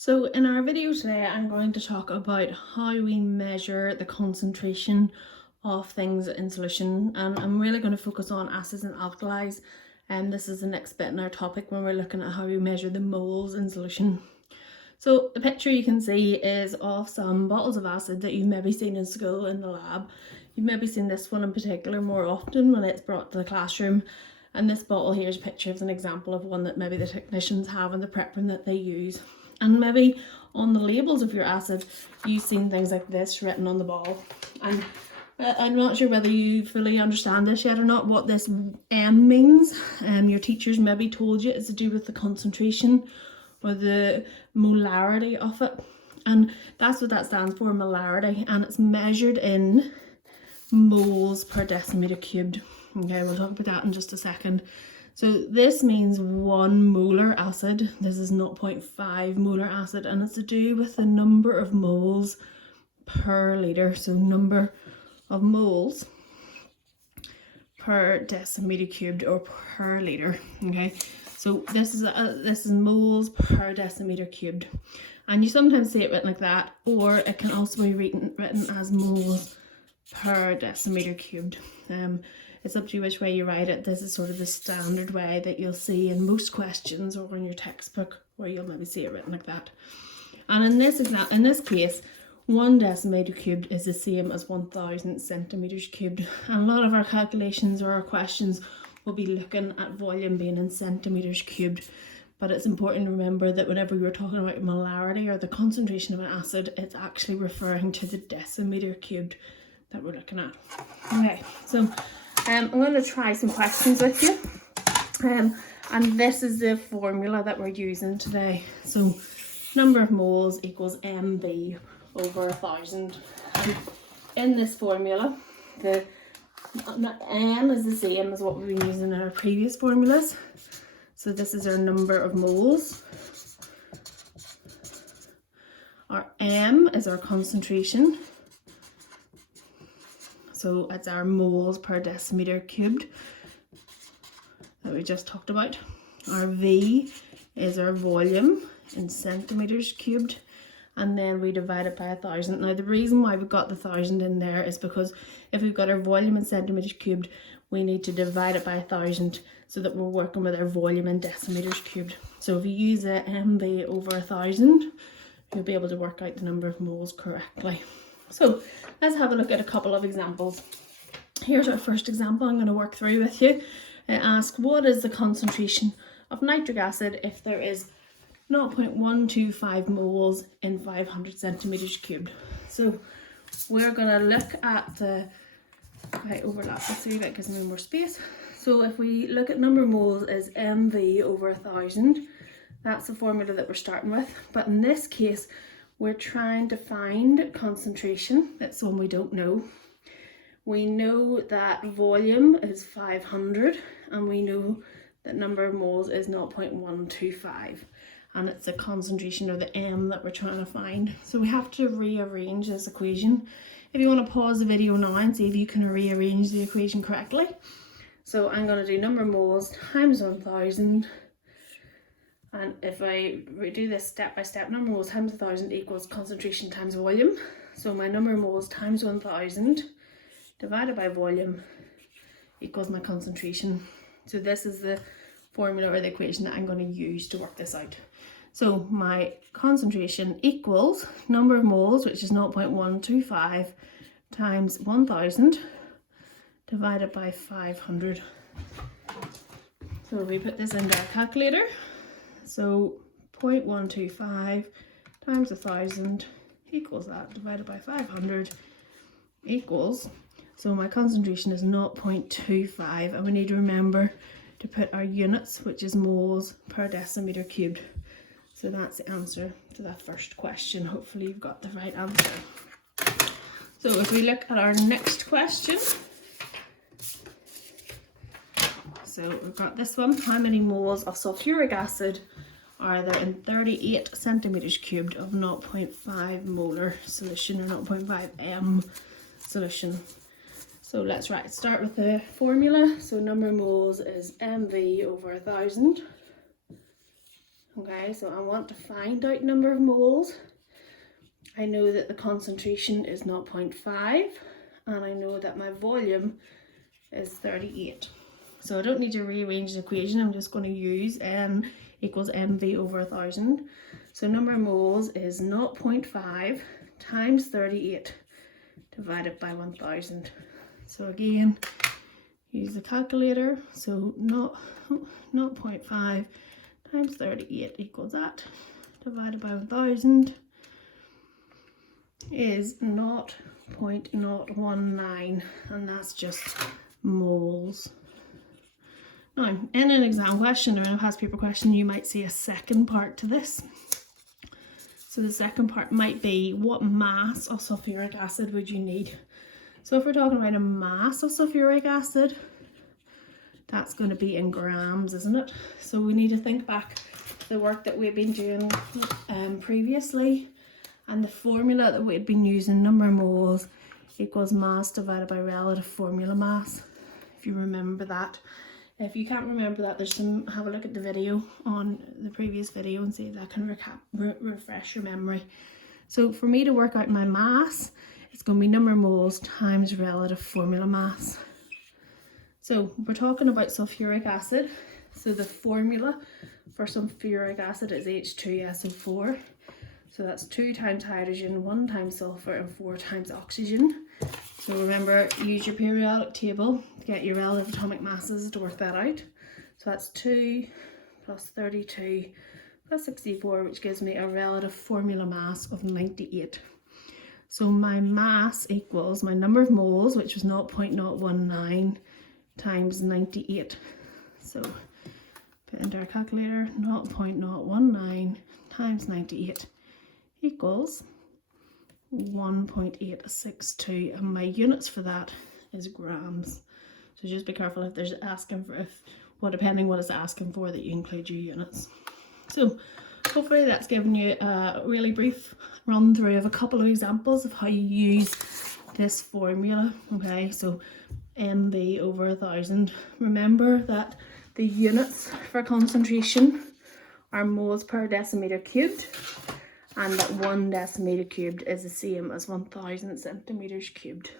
So in our video today, I'm going to talk about how we measure the concentration of things in solution, and I'm really going to focus on acids and alkalis, and this is the next bit in our topic when we're looking at how we measure the moles in solution. So the picture you can see is of some bottles of acid that you've maybe seen in school in the lab. You've maybe seen this one in particular more often when it's brought to the classroom. And this bottle here is a picture of an example of one that maybe the technicians have in the prep room that they use. And maybe on the labels of your acid, you've seen things like this written on the bottle. And I'm not sure whether you fully understand this yet or not, what this M means. Your teachers maybe told you it's to do with the concentration or the molarity of it. And that's what that stands for, molarity. And it's measured in moles per decimeter cubed. Okay, we'll talk about that in just a second. So this means 1 molar acid. This is 0.5 molar acid, and it's to do with the number of moles per litre. So number of moles per decimeter cubed or per litre. Okay, so this is moles per decimeter cubed, and you sometimes see it written like that, or it can also be written as moles per decimeter cubed. It's up to you which way you write it. This is sort of the standard way that you'll see in most questions or in your textbook, where you'll maybe see it written like that. And in this case, 1 decimeter cubed is the same as 1000 centimeters cubed. And a lot of our calculations or our questions will be looking at volume being in centimeters cubed. But it's important to remember that whenever we're talking about molarity or the concentration of an acid, it's actually referring to the decimeter cubed that we're looking at. Okay, so I'm going to try some questions with you. And this is the formula that we're using today. So number of moles equals MV over 1000. And in this formula, the M is the same as what we've been using in our previous formulas. So this is our number of moles. Our M is our concentration. So it's our moles per decimeter cubed that we just talked about. Our V is our volume in centimeters cubed, and then we divide it by 1000. Now the reason why we've got the 1000 in there is because if we've got our volume in centimeters cubed, we need to divide it by 1000 so that we're working with our volume in decimeters cubed. So if you use a MV over 1000, you'll be able to work out the number of moles correctly. So let's have a look at a couple of examples. Here's our first example I'm going to work through with you. It asks, what is the concentration of nitric acid if there is 0.125 moles in 500 centimeters cubed? So we're going to look at the, if I overlap this a wee bit, gives me more space. So if we look at number of moles as MV over 1000, that's the formula that we're starting with. But in this case, we're trying to find concentration. That's one we don't know. We know that volume is 500, and we know that number of moles is 0.125, and it's the concentration, or the M, that we're trying to find. So we have to rearrange this equation. If you want to pause the video now and see if you can rearrange the equation correctly. So I'm going to do number of moles times 1000. And if I do this step by step, number of moles times 1000 equals concentration times volume. So my number of moles times 1000 divided by volume equals my concentration. So this is the formula or the equation that I'm going to use to work this out. So my concentration equals number of moles, which is 0.125, times 1000 divided by 500. So we put this into our calculator. So 0.125 times 1000 equals that, divided by 500 equals, so my concentration is 0.25, and we need to remember to put our units, which is moles per decimeter cubed. So that's the answer to that first question. Hopefully you've got the right answer. So if we look at our next question, so we've got this one. How many moles of sulfuric acid are there in 38 centimeters cubed of 0.5 molar solution, or 0.5 M solution? So let's start with the formula. So number of moles is MV over 1000. Okay, so I want to find out number of moles. I know that the concentration is 0.5 and I know that my volume is 38. So I don't need to rearrange the equation, I'm just going to use N equals mV over 1,000. So number of moles is 0.5 times 38 divided by 1,000. So again, use the calculator. So 0.5 times 38 equals that, divided by 1,000 is 0.019, and that's just moles. Now, in an exam question or in a past paper question, you might see a second part to this. So the second part might be, what mass of sulfuric acid would you need? So if we're talking about a mass of sulfuric acid, that's going to be in grams, isn't it? So we need to think back to the work that we've been doing previously, and the formula that we'd been using, number of moles equals mass divided by relative formula mass, if you remember that. If you can't remember that, have a look at the video on the previous video and see if that can refresh your memory. So for me to work out my mass, it's going to be number of moles times relative formula mass. So we're talking about sulfuric acid. So the formula for sulfuric acid is H2SO4. So that's 2 times hydrogen, 1 times sulfur, and 4 times oxygen. So remember, use your periodic table to get your relative atomic masses to work that out. So that's 2 plus 32 plus 64, which gives me a relative formula mass of 98. So my mass equals my number of moles, which was 0.019 times 98. So put into our calculator, 0.019 times 98 equals 1.862, and my units for that is grams. So just be careful if there's asking for, depending what it's asking for, that you include your units. So hopefully that's given you a really brief run through of a couple of examples of how you use this formula. Okay, so mV over 1,000. Remember that the units for concentration are moles per decimeter cubed, and that 1 decimeter cubed is the same as 1,000 centimeters cubed.